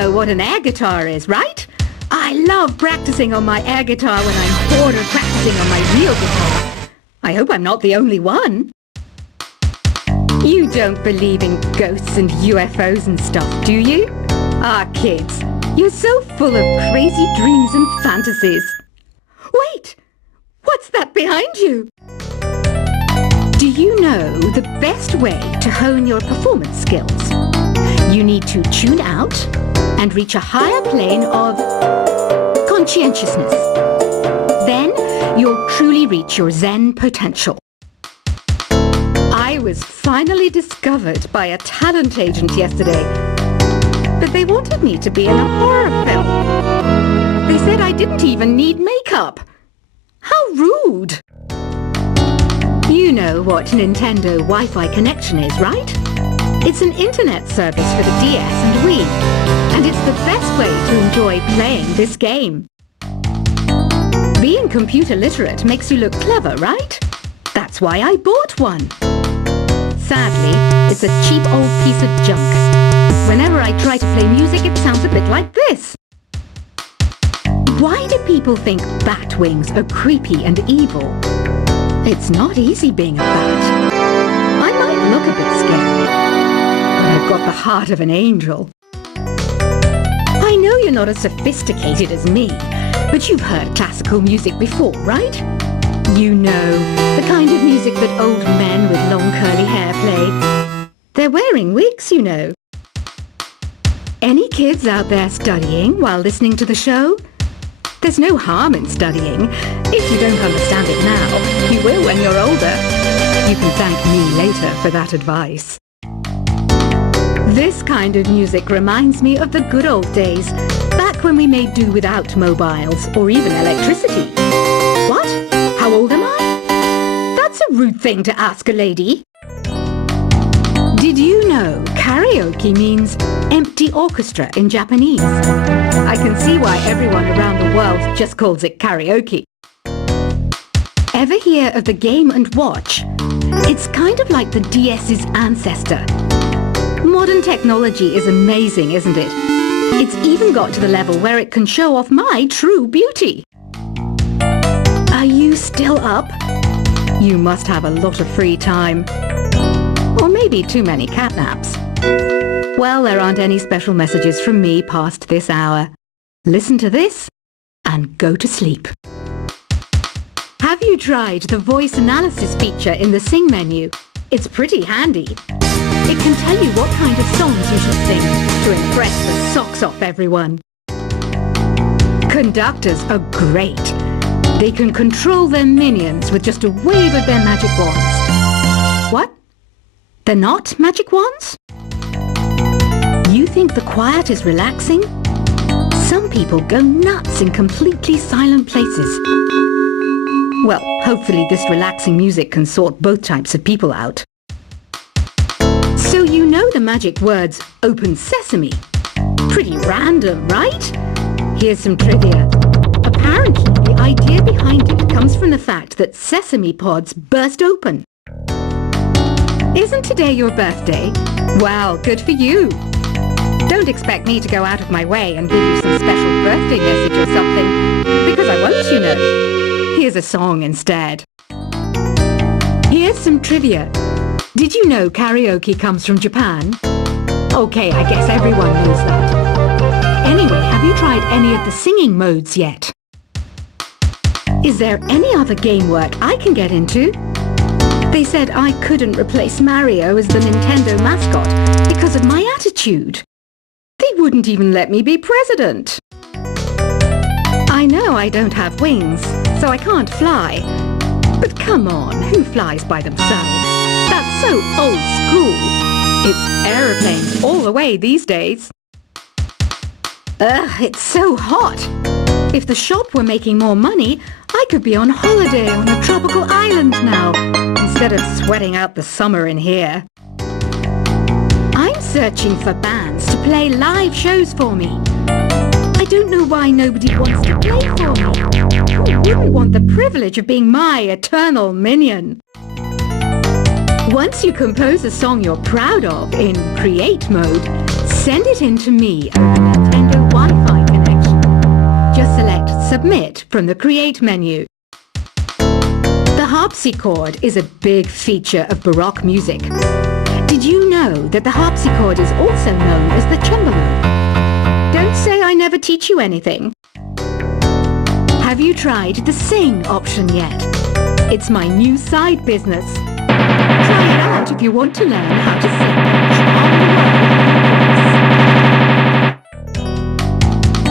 know what an air guitar is, right? I love practicing on my air guitar when I'm bored of practicing on my real guitar. I hope I'm not the only one. You don't believe in ghosts and UFOs and stuff, do you? Ah, kids, you're so full of crazy dreams and fantasies. Wait! What's that behind you? Do you know the best way to hone your performance skills? You need to tune out and reach a higher plane of conscientiousness. Then you'll truly reach your Zen potential. I was finally discovered by a talent agent yesterday, but they wanted me to be in a horror film. They said I didn't even need makeup. How rude! You know what Nintendo Wi-Fi connection is, right? It's an internet service for the DS and Wii, and it's the best way to enjoy playing this game. Being computer literate makes you look clever, right? That's why I bought one. Sadly, it's a cheap old piece of junk. Whenever I try to play music, it sounds a bit like this. Why do people think bat wings are creepy and evil? It's not easy being a bat. I might look a bit scary, but I've got the heart of an angel. I know you're not as sophisticated as me, but you've heard classical music before, right? You know, the kind of music that old men with long curly hair play. They're wearing wigs, you know. Any kids out there studying while listening to the show? There's no harm in studying. If you don't understand it now, you will when you're older. You can thank me later for that advice. This kind of music reminds me of the good old days, back when we made do without mobiles or even electricity. What? How old am I? That's a rude thing to ask a lady. Did you know karaoke means empty orchestra in Japanese? I can see why everyone around the world just calls it karaoke. Ever hear of the Game & Watch? It's kind of like the DS's ancestor. Modern technology is amazing, isn't it? It's even got to the level where it can show off my true beauty. Are you still up? You must have a lot of free time. Or maybe too many catnaps. Well, there aren't any special messages from me past this hour. Listen to this and go to sleep. Have you tried the voice analysis feature in the Sing menu? It's pretty handy. It can tell you what kind of songs you should sing to impress the socks off everyone. Conductors are great. They can control their minions with just a wave of their magic wands. What? They're not magic wands? You think the quiet is relaxing? Some people go nuts in completely silent places. Well, hopefully this relaxing music can sort both types of people out. So you know the magic words "Open Sesame." Pretty random, right? Here's some trivia. Apparently, the idea behind it comes from the fact that sesame pods burst open. Isn't today your birthday? Well, good for you. Don't expect me to go out of my way and give you some special birthday message or something, because I won't, you know. Here's a song instead. Here's some trivia. Did you know karaoke comes from Japan? Okay, I guess everyone knows that. Anyway, have you tried any of the singing modes yet? Is there any other game work I can get into? They said I couldn't replace Mario as the Nintendo mascot because of my attitude. They wouldn't even let me be president. I know I don't have wings, so I can't fly. But come on, who flies by themselves? That's so old school. It's aeroplanes all the way these days. Ugh, it's so hot. If the shop were making more money, I could be on holiday on a tropical island now, instead of sweating out the summer in here. I'm searching for bands to play live shows for me. I don't know why nobody wants to play for me. Who wouldn't want the privilege of being my eternal minion? Once you compose a song you're proud of in create mode, send it in to me over Nintendo Submit from the Create menu. The harpsichord is a big feature of Baroque music. Did you know that the harpsichord is also known as the cembalo? Don't say I never teach you anything. Have you tried the Sing option yet? It's my new side business. Try it out if you want to learn how to sing Charm the World.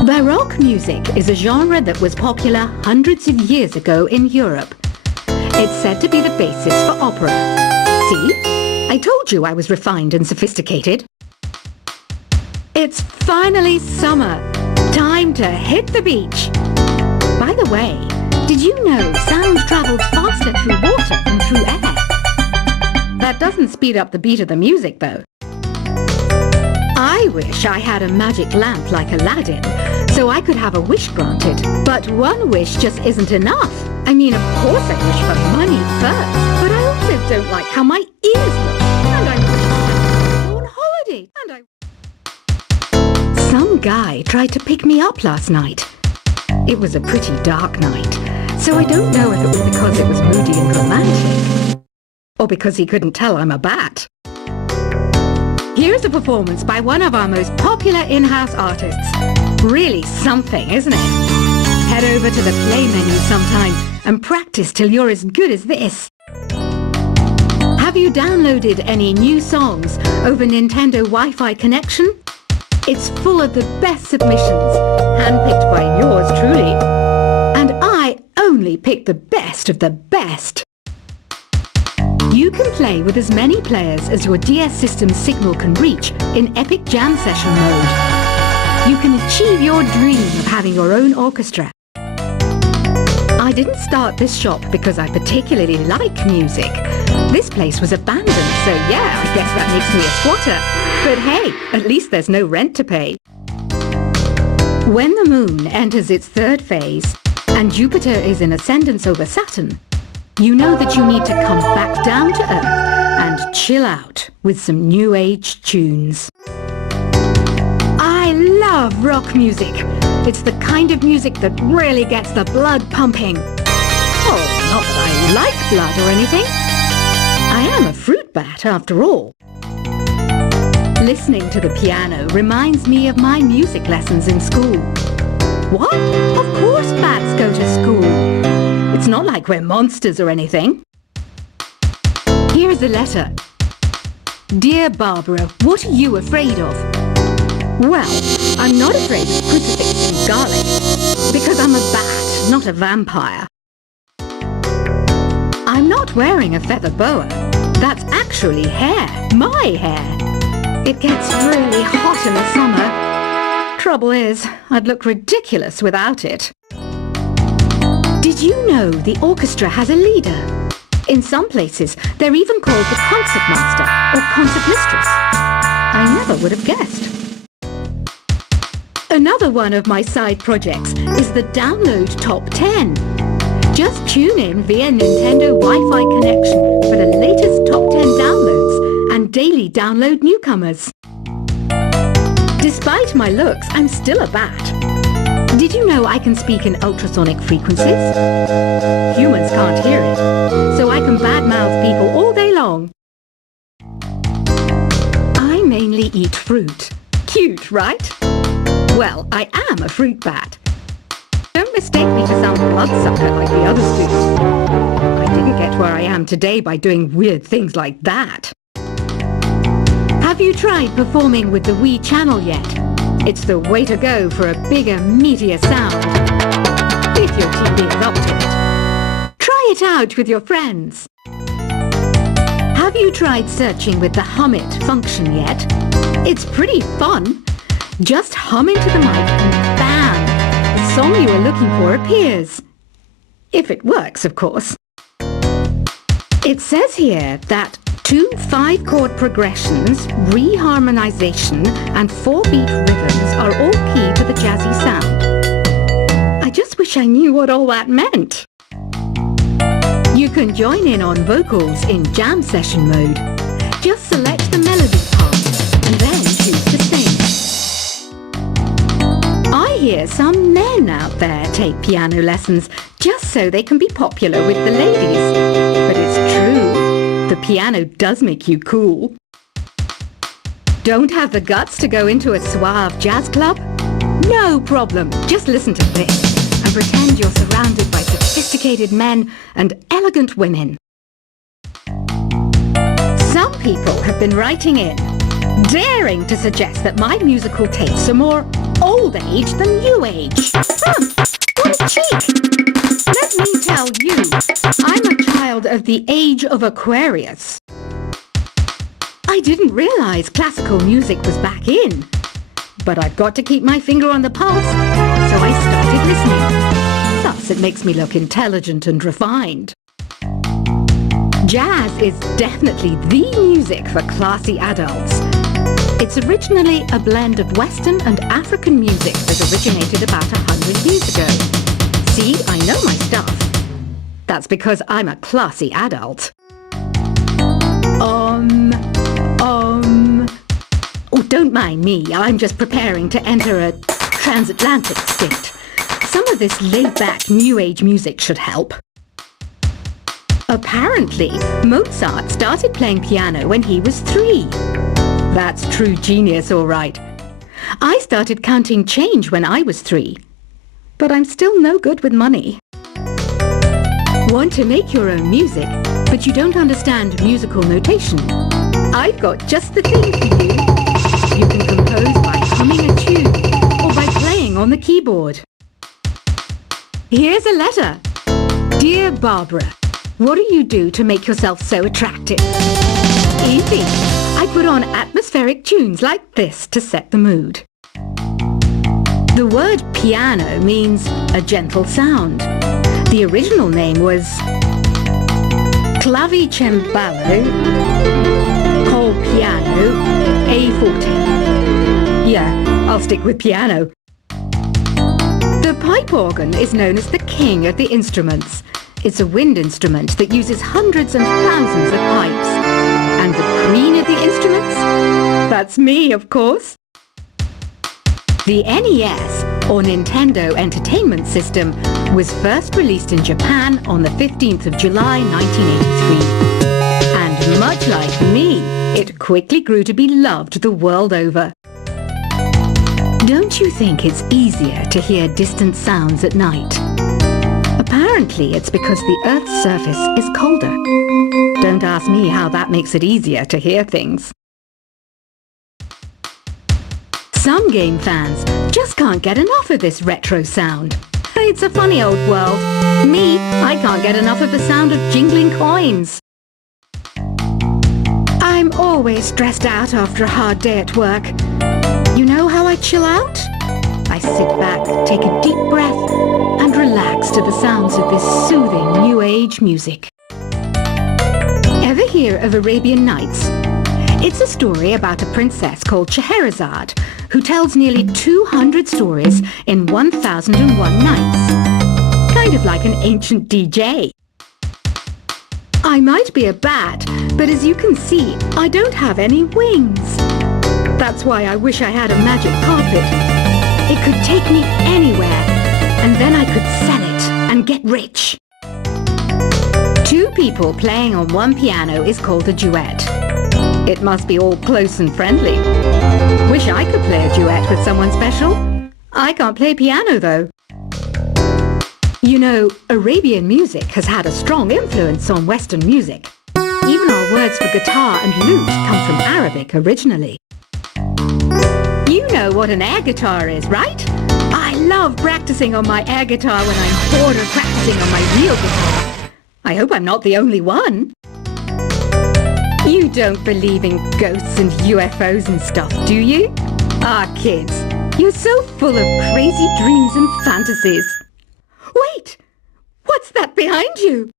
Baroque music is a genre that was popular hundreds of years ago in Europe. It's said to be the basis for opera. See? I told you I was refined and sophisticated. It's finally summer. Time to hit the beach. By the way, did you know sound travels faster through water than through air? That doesn't speed up the beat of the music, though. I wish I had a magic lamp like Aladdin, so I could have a wish granted. But one wish just isn't enough. I mean, of course I wish for money first, but I also don't like how my ears look. And I wish I could go on holiday. Some guy tried to pick me up last night. It was a pretty dark night, so I don't know if it was because it was moody and romantic, or because he couldn't tell I'm a bat. Here's a performance by one of our most popular in-house artists. Really something, isn't it? Head over to the Play menu sometime and practice till you're as good as this. Have you downloaded any new songs over Nintendo Wi-Fi connection? It's full of the best submissions, handpicked by yours truly. And I only picked the best of the best. You can play with as many players as your DS system's signal can reach in Epic Jam Session mode. You can achieve your dream of having your own orchestra. I didn't start this shop because I particularly like music. This place was abandoned, so yeah, I guess that makes me a squatter. But hey, at least there's no rent to pay. When the moon enters its third phase and Jupiter is in ascendance over Saturn, you know that you need to come back down to Earth and chill out with some new age tunes. I love rock music. It's the kind of music that really gets the blood pumping. Oh, not that I like blood or anything. I am a fruit bat after all. Listening to the piano reminds me of my music lessons in school. What? Of course bats go to school. It's not like we're monsters or anything. Here's a letter. Dear Barbara, what are you afraid of? Well, I'm not afraid of crucifixes and garlic, because I'm a bat, not a vampire. I'm not wearing a feather boa. That's actually hair, my hair. It gets really hot in the summer. Trouble is, I'd look ridiculous without it. Did you know the orchestra has a leader? In some places, they're even called the concert master or concert mistress. I never would have guessed. Another one of my side projects is the Download Top 10. Just tune in via Nintendo Wi-Fi connection for the latest Top 10 downloads and daily download newcomers. Despite my looks, I'm still a bat. Did you know I can speak in ultrasonic frequencies? Humans can't hear it, so I can badmouth people all day long. I mainly eat fruit. Cute, right? Well, I am a fruit bat. Don't mistake me for some bloodsucker like the others do. I didn't get where I am today by doing weird things like that. Have you tried performing with the Wii channel yet? It's the way to go for a bigger, meatier sound. If your TV is up to it. Try it out with your friends. Have you tried searching with the Hum It function yet? It's pretty fun. Just hum into the mic and bam! The song you are looking for appears. If it works, of course. It says here that 2 5-chord progressions, reharmonization, and 4-beat rhythms are all key to the jazzy sound. I just wish I knew what all that meant. You can join in on vocals in jam session mode. Just select the melody part and then choose to sing. I hear some men out there take piano lessons just so they can be popular with the ladies. But it's true, the piano does make you cool. Don't have the guts to go into a suave jazz club? No problem, just listen to this and pretend you're surrounded by sophisticated men and elegant women. Some people have been writing in, daring to suggest that my musical tastes are more old age than new age. What a cheek! Let me tell you, I'm a child of the age of Aquarius. I didn't realize classical music was back in, but I've got to keep my finger on the pulse, so I started listening. Thus, it makes me look intelligent and refined. Jazz is definitely the music for classy adults. It's originally a blend of Western and African music that originated about 100 years ago. See, I know my stuff. That's because I'm a classy adult. Oh, don't mind me. I'm just preparing to enter a transatlantic state. Some of this laid-back New Age music should help. Apparently, Mozart started playing piano when he was 3. That's true genius, all right. I started counting change when I was 3. But I'm still no good with money. Want to make your own music, but you don't understand musical notation? I've got just the thing for you. You can compose by humming a tune or by playing on the keyboard. Here's a letter. Dear Barbara, what do you do to make yourself so attractive? Easy. I put on atmospheric tunes like this to set the mood. The word piano means a gentle sound. The original name was clavicembalo col piano a forte. Yeah, I'll stick with piano. The pipe organ is known as the king of the instruments. It's a wind instrument that uses hundreds and thousands of pipes. And the queen of the instruments? That's me, of course. The NES, or Nintendo Entertainment System, was first released in Japan on the 15th of July 1983. And much like me, it quickly grew to be loved the world over. Don't you think it's easier to hear distant sounds at night? Apparently, it's because the Earth's surface is colder. Don't ask me how that makes it easier to hear things. Some game fans just can't get enough of this retro sound. It's a funny old world. Me, I can't get enough of the sound of jingling coins. I'm always stressed out after a hard day at work. You know how I chill out? I sit back, take a deep breath, and relax to the sounds of this soothing New Age music. Ever hear of Arabian Nights? It's a story about a princess called Scheherazade, who tells nearly 200 stories in 1001 nights. Kind of like an ancient DJ. I might be a bat, but as you can see, I don't have any wings. That's why I wish I had a magic carpet. It could take me anywhere, and then I could sell it and get rich. 2 people playing on one piano is called a duet. It must be all close and friendly. Wish I could play a duet with someone special. I can't play piano, though. You know, Arabian music has had a strong influence on Western music. Even our words for guitar and lute come from Arabic originally. You know what an air guitar is, right? I love practicing on my air guitar when I'm bored of practicing on my real guitar. I hope I'm not the only one. You don't believe in ghosts and UFOs and stuff, do you? Ah, kids, you're so full of crazy dreams and fantasies. Wait! What's that behind you?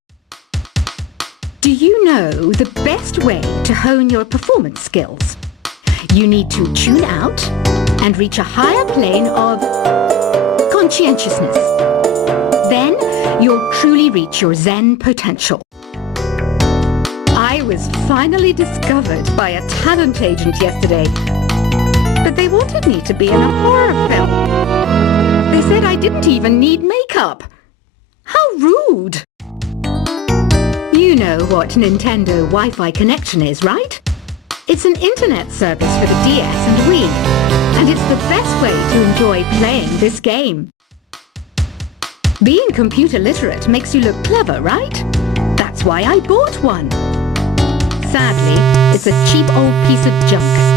Do you know the best way to hone your performance skills? You need to tune out and reach a higher plane of conscientiousness. Then you'll truly reach your Zen potential. I was finally discovered by a talent agent yesterday, but they wanted me to be in a horror film. They said I didn't even need makeup. How rude! You know what Nintendo Wi-Fi connection is, right? It's an internet service for the DS and Wii, and it's the best way to enjoy playing this game. Being computer literate makes you look clever, right? That's why I bought one. Sadly, it's a cheap old piece of junk.